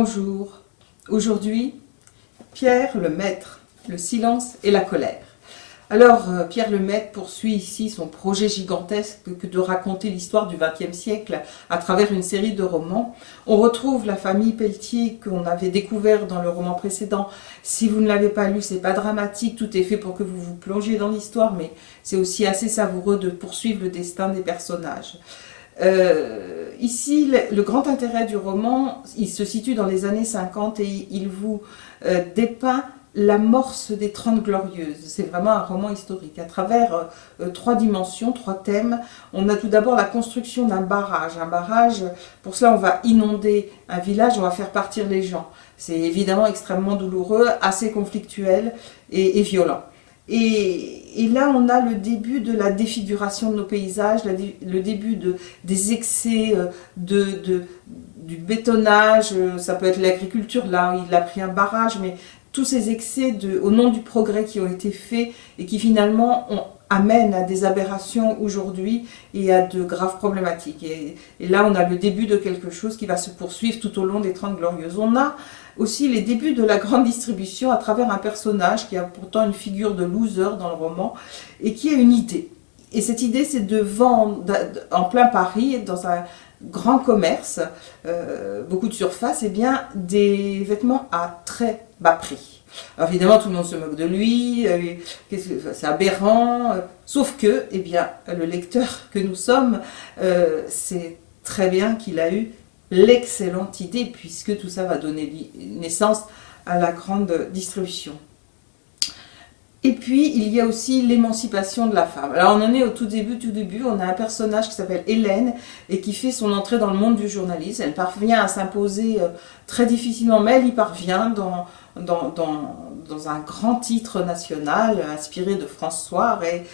Bonjour. Aujourd'hui, Pierre Lemaitre, le silence et la colère. Alors, Pierre Lemaitre poursuit ici son projet gigantesque que de raconter l'histoire du XXe siècle à travers une série de romans. On retrouve la famille Pelletier qu'on avait découvert dans le roman précédent. Si vous ne l'avez pas lu, c'est pas dramatique, tout est fait pour que vous vous plongiez dans l'histoire, mais c'est aussi assez savoureux de poursuivre le destin des personnages. Ici, le grand intérêt du roman, il se situe dans les années 50 et il vous dépeint l'amorce des 30 Glorieuses. C'est vraiment un roman historique. À travers trois dimensions, trois thèmes, on a tout d'abord la construction d'un barrage. Un barrage, pour cela, on va inonder un village, on va faire partir les gens. C'est évidemment extrêmement douloureux, assez conflictuel et violent. Et là, on a le début de la défiguration de nos paysages, le début des excès du bétonnage, ça peut être l'agriculture, là il a pris un barrage, mais tous ces excès au nom du progrès qui ont été faits et qui finalement amènent à des aberrations aujourd'hui et à de graves problématiques. Et là, on a le début de quelque chose qui va se poursuivre tout au long des 30 Glorieuses. On a aussi les débuts de la grande distribution à travers un personnage qui a pourtant une figure de loser dans le roman et qui a une idée. Et cette idée, c'est de vendre en plein Paris, dans un grand commerce, beaucoup de surface, eh bien, des vêtements à très bas prix. Alors évidemment, tout le monde se moque de lui, c'est aberrant, sauf que, eh bien, le lecteur que nous sommes sait très bien qu'il a eu l'excellente idée, puisque tout ça va donner naissance à la grande distribution. Et puis, il y a aussi l'émancipation de la femme. Alors, on en est au tout début, on a un personnage qui s'appelle Hélène et qui fait son entrée dans le monde du journalisme. Elle parvient à s'imposer très difficilement, mais elle y parvient dans un grand titre national inspiré de France Soir. Et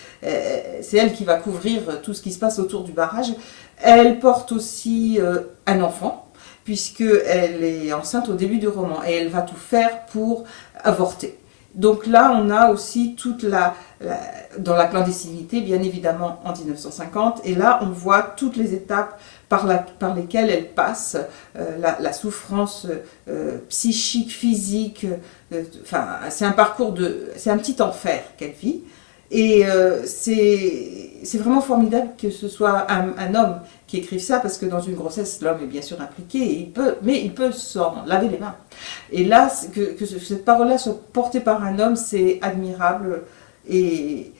c'est elle qui va couvrir tout ce qui se passe autour du barrage. Elle porte aussi un enfant, puisqu'elle est enceinte au début du roman et elle va tout faire pour avorter. Donc là, on a aussi dans la clandestinité, bien évidemment, en 1950. Et là, on voit toutes les étapes par lesquelles elle passe, la souffrance psychique, physique. Enfin, c'est un parcours c'est un petit enfer qu'elle vit. Et c'est vraiment formidable que ce soit un homme qui écrive ça, parce que dans une grossesse, l'homme est bien sûr impliqué, mais il peut s'en laver les mains. Et là, que cette parole-là soit portée par un homme, c'est admirable et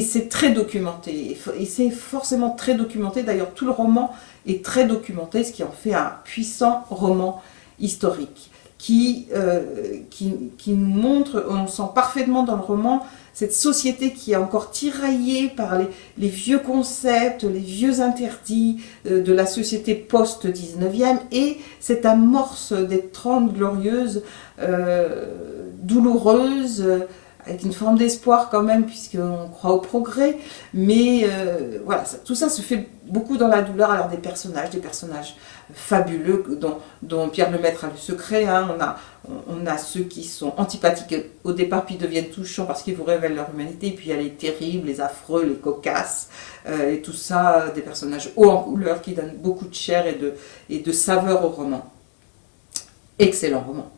c'est très documenté. Et c'est forcément très documenté. D'ailleurs, tout le roman est très documenté, ce qui en fait un puissant roman historique qui nous montre, on sent parfaitement dans le roman, cette société qui est encore tiraillée par les vieux concepts, les vieux interdits de la société post-19e et cette amorce des 30 Glorieuses douloureuse, avec une forme d'espoir quand même, puisqu'on croit au progrès, mais voilà, tout ça se fait beaucoup dans la douleur. Alors des personnages fabuleux dont Pierre Lemaitre a le secret, hein. On a ceux qui sont antipathiques au départ, puis deviennent touchants parce qu'ils vous révèlent leur humanité, et puis il y a les terribles, les affreux, les cocasses, et tout ça, des personnages hauts en couleur qui donnent beaucoup de chair et de saveur au roman. Excellent roman.